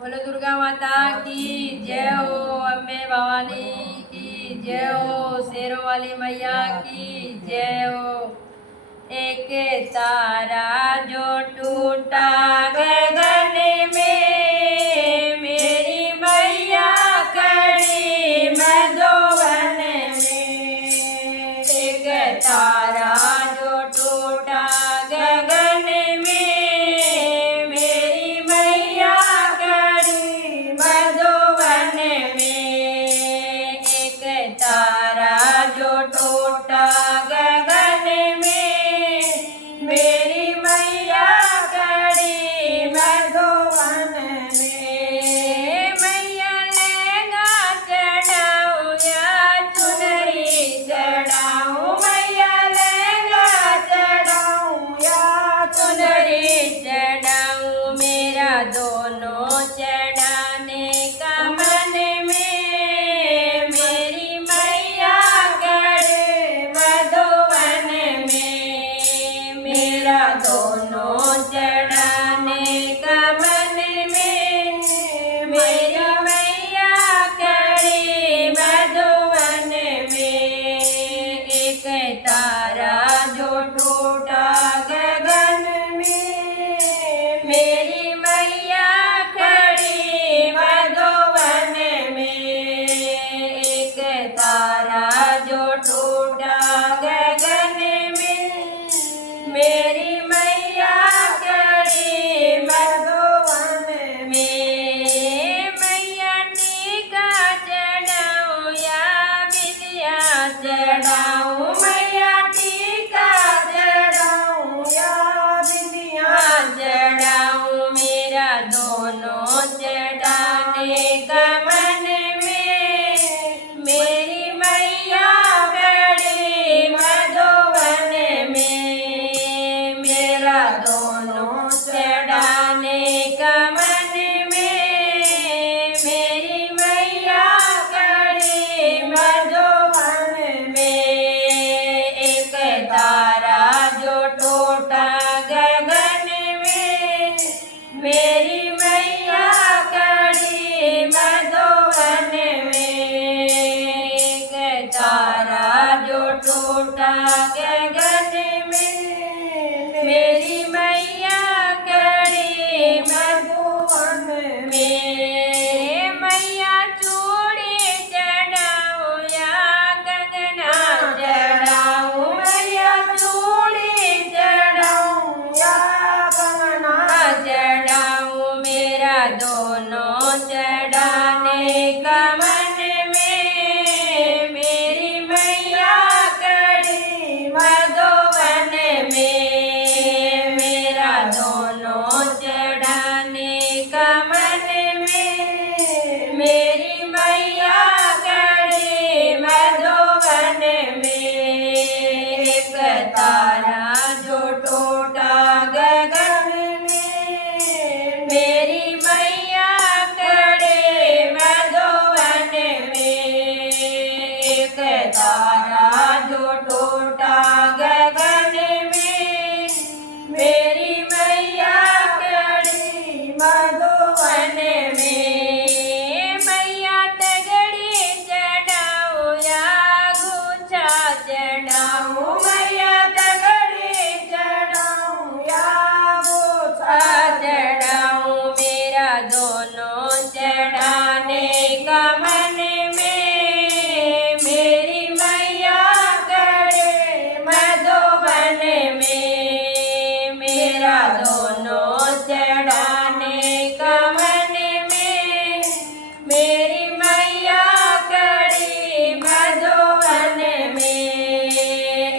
बोलो दुर्गा माता की जय हो, अम्बे भवानी की जय हो, शेरों वाली मैया की जय हो। एक तारा जो टूटा गगन में, मेरी मैया खड़ी मधुवन में। एक तारा जो टूटा गगन में, मेरी मैया खड़ी मधुवन में। एक तारा जो टूटा गगन में, मेरी मैया खड़ी मधुवन में। मैया लहंगा चढ़ाऊं या चुनरी चढ़ाऊं, मैया लहंगा चढ़ाऊं या चुनरी चढ़ाऊं, मेरा दोनों चढ़ाने का मन में। मेरी मैया खड़ी मधुवन में, मेरा दोनों चढ़ाने का मन में। मेरी मैया खड़ी मधुवन में। एक तारा जो टूटा गगन में, मेरी मैया खड़ी मधुवन में। एक तारा जो टूटा गगन में, मेरी मैया खड़ी मधुवन में। मैया टीका चढ़ाऊं या बिंदिया चढ़ाऊं, मैया टीका चढ़ाऊं या बिंदिया चढ़ाऊं, मेरा दोनों चढ़ाने का मन में। मेरी मैया खड़ी मधुवन में, मेरा दोनों चढ़ाने का मन में। मेरी मैया खड़ी मधुवन में। एक तारा जो टूटा गगन में, मेरी मैया खड़ी मधुवन में। एक तारा जो टूटा गगन में, मेरी मैया खड़ी मधुवन में। मैया चूड़ी चढ़ाऊं या कंगना चढ़ाऊं, मैया चूड़ी चढ़ाऊं या कंगना चढ़ाऊं, मेरा दोनों चढ़ाने का मन में। मेरी मैया खड़ी मधुवन में, मेरा दोनों चढ़ाने का मन में। मेरी मैया खड़ी मधुवन में। एक तारा जो टूटा गगन में, मेरी मैया खड़ी मधुवन में। एक तारा जो टूटा गगन में, मेरी मैया खड़ी मधुवन में। मैया तगड़ी चढ़ाऊं या गुच्छा चढ़ाऊं, मैया तगड़ी चढ़ाऊं या गुच्छा चढ़ाऊं, मेरा दोनों चढ़ाने का मन में। मेरी मैया खड़ी मधुवन में, मेरा दोनों चढ़ाने का मन में। मेरी मैया खड़ी मधुवन में।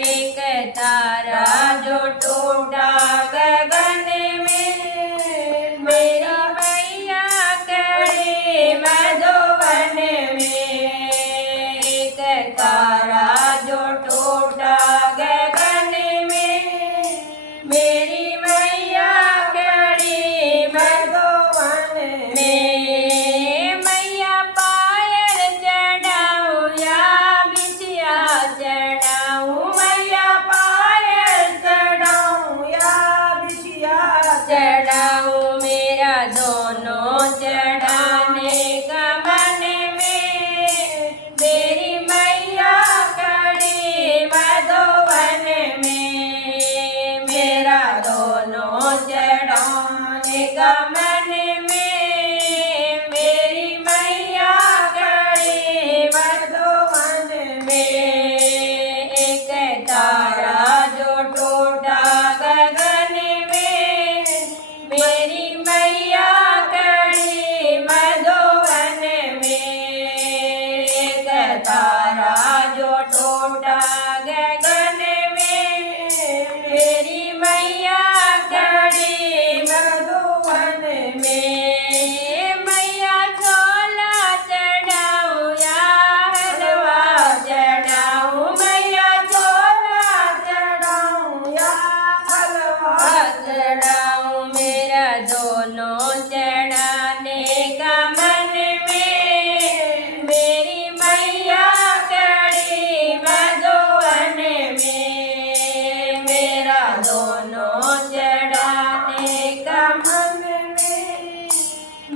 एक तारा जो टूटा गगन में, मेरी मैया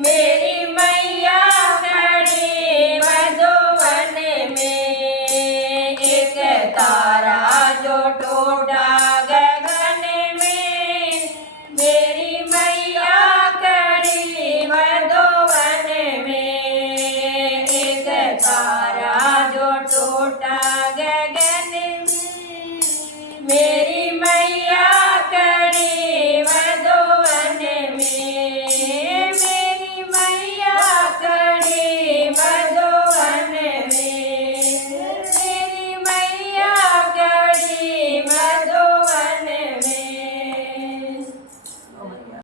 મેં